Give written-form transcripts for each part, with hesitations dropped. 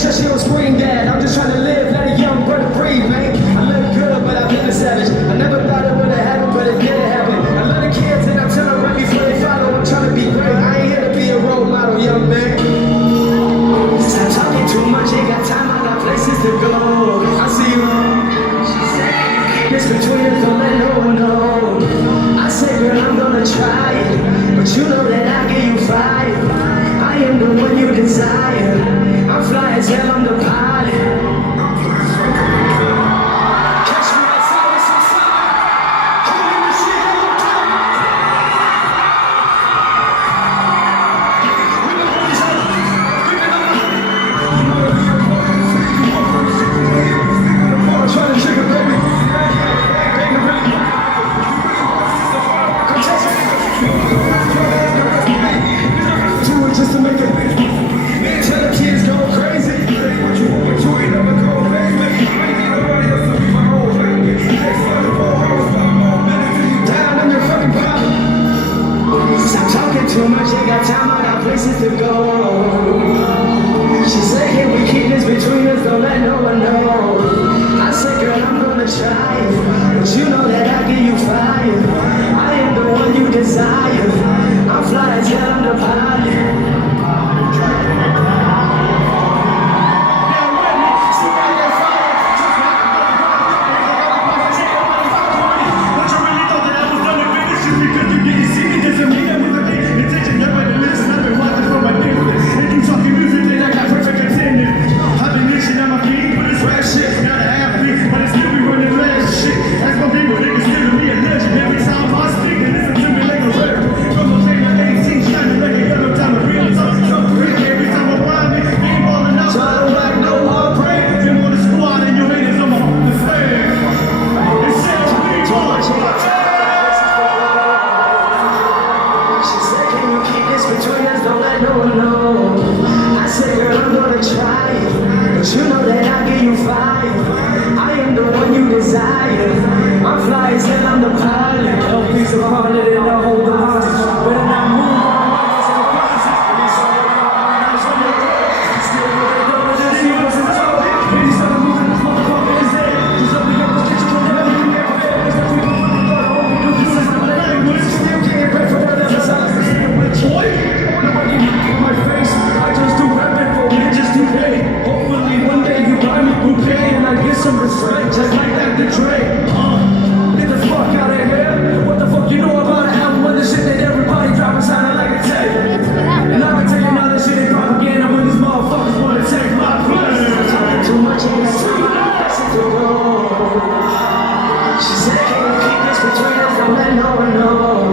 sure she don't scream that. I'm just trying to live, let a young brother breathe, man. I look good, but I've been a savage. I never thought it would've happened, but it did happen. I love the kids and I'm telling them right before they follow. I'm trying to be great. I ain't here to be a role model, young man. Stop talking too much, ain't got time, I got places to go. I see you. It's between us, don't let no one know. I say, girl, I'm gonna try it, but you know that I give you fire. I am the one you desire. I'm fly as hell, I'm the pilot. Catch me outside with some fire. Holding the shit on the top. We been on each other. We been on I'm trying to trigger, baby. Just to make it tell the kids go crazy. Down in your fucking pocket. Stop talking too much, ain't got time, I got places to go. She said, can we keep this between us, don't let no one know. I said, girl, I'm gonna try it, but you know that I give you fire. I am the one you desire. I'm fly as hell, I'm the pilot. Between us, don't let no one know. I said, girl, I'm gonna try it, but you know that I give you fire. I am the one you desire. I'm fly as hell, I'm the pilot. LP's a part of it, and I'll hold the hostage. Better not move on. Some respect, just like that the Dre. Get the fuck out of here. What the fuck you know about an album when the shit that everybody dropping sounding like a tape? And I can tell you now that shit ain't propaganda when these motherfuckers wanna take my place. I'm talking too much in this street, that's it to go. She said, can you keep this between us, don't let no one know.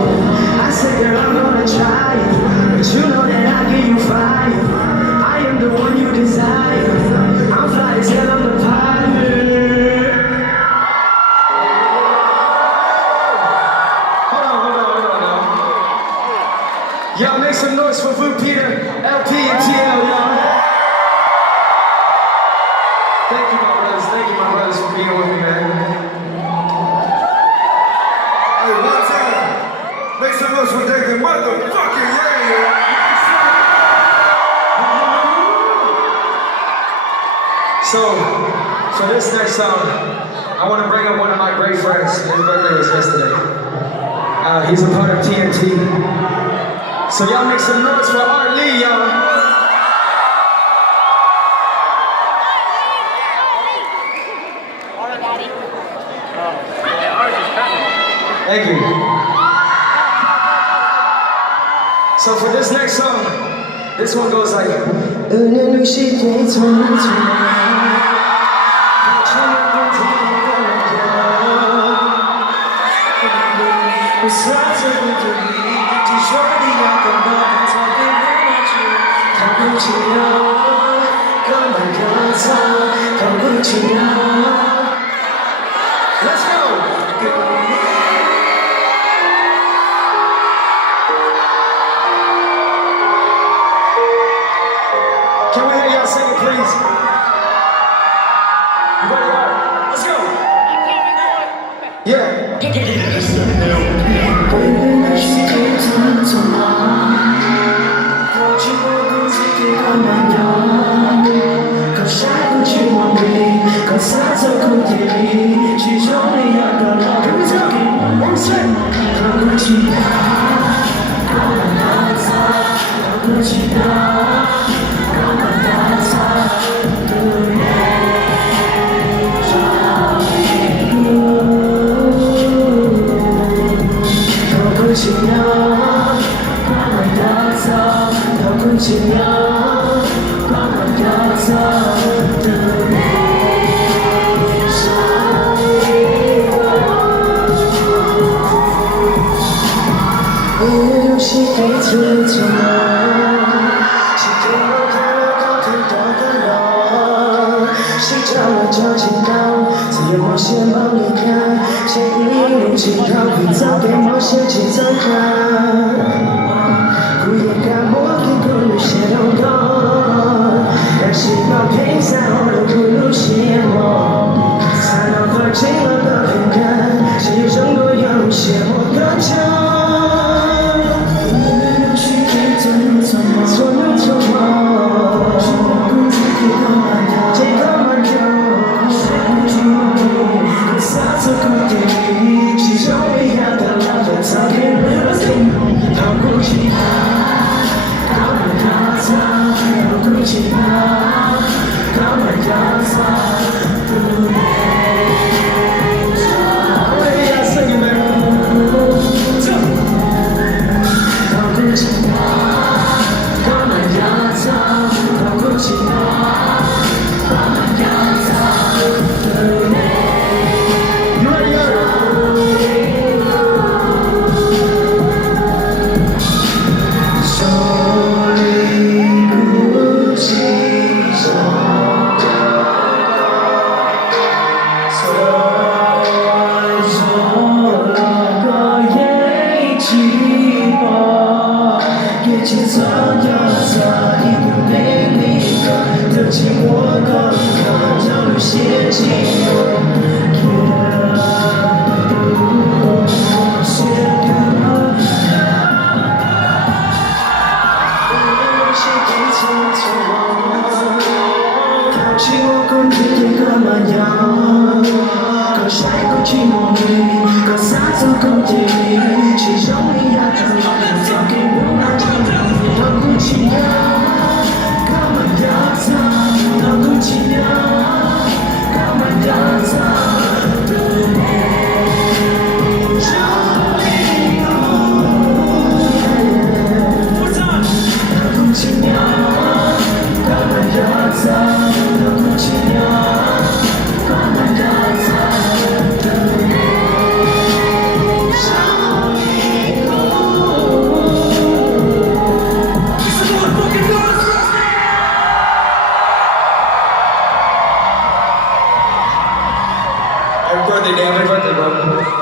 I said, girl, I'm gonna try it, but you know that I give you fire. I am the one you desire. I'm fly as hell, I'm the pilot. Y'all make some noise for Vu Peter, LP, and TL, y'all. Thank you, my brothers, for being with me, man. Hey, one time, make some noise for David motherfucking yeah. So, for this next song, I want to bring up one of my great friends. His birthday was yesterday. He's a part of TNT. So y'all make some noise for Art Lee, y'all. Thank you. So for this next song, this one goes like let's go! Can we hear y'all sing it, please? You ready? Let's go! Yeah. 心跳比早给某些紧张感，不应该莫给顾虑些动动，让细胞配在我的咕噜心梦，才能快进了的片刻，谁有争夺有些我的酒，所有错过，这个慢酒，洒脱空间里，其中微妙的浪漫，早给人了心痛，到不起到没到草，到不起到没到草，不累。节奏有错，一股美丽的特情我够够，找路线经过。靠近我公主的个模样，够帅够寂寞里，够洒脱够甜蜜，其中你要的我早给我买着。Happy birthday, David. Happy birthday, bro.